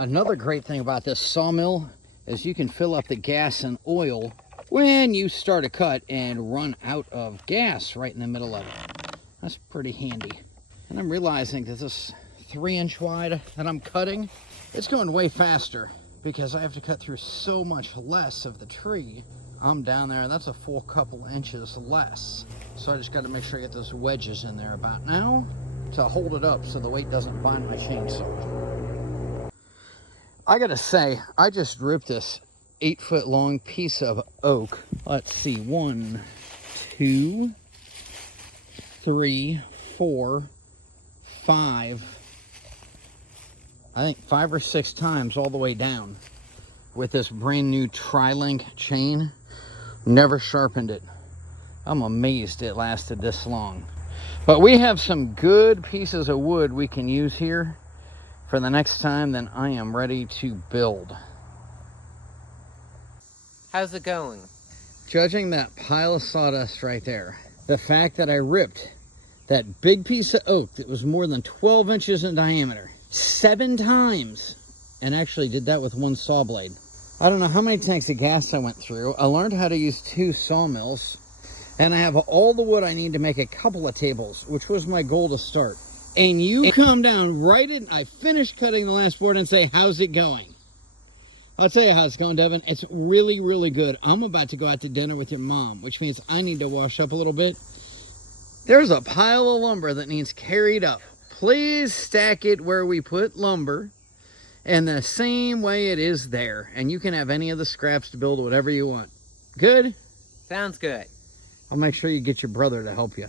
Another great thing about this sawmill is you can fill up the gas and oil when you start a cut and run out of gas right in the middle of it. That's pretty handy. And I'm realizing that this 3-inch wide that I'm cutting, it's going way faster because I have to cut through so much less of the tree. I'm down there, that's a full couple inches less. So I just got to make sure I get those wedges in there about now to hold it up so the weight doesn't bind my chainsaw. I gotta say, I just ripped this 8-foot long piece of oak. Let's see, 1, 2, 3, 4, 5. I think 5 or 6 times all the way down with this brand new tri-link chain. Never sharpened it. I'm amazed it lasted this long. But we have some good pieces of wood we can use here for the next time. Then I am ready to build. How's it going? Judging that pile of sawdust right there, the fact that I ripped that big piece of oak that was more than 12 inches in diameter 7 times, and actually did that with one saw blade. I don't know how many tanks of gas I went through. I learned how to use 2 sawmills, and I have all the wood I need to make a couple of tables, which was my goal to start. And you come down right in, I finished cutting the last board and say, how's it going? I'll tell you how it's going, Devin. It's really, really good. I'm about to go out to dinner with your mom, which means I need to wash up a little bit. There's a pile of lumber that needs carried up. Please stack it where we put lumber and the same way it is there. And you can have any of the scraps to build whatever you want. Good? Sounds good. I'll make sure you get your brother to help you.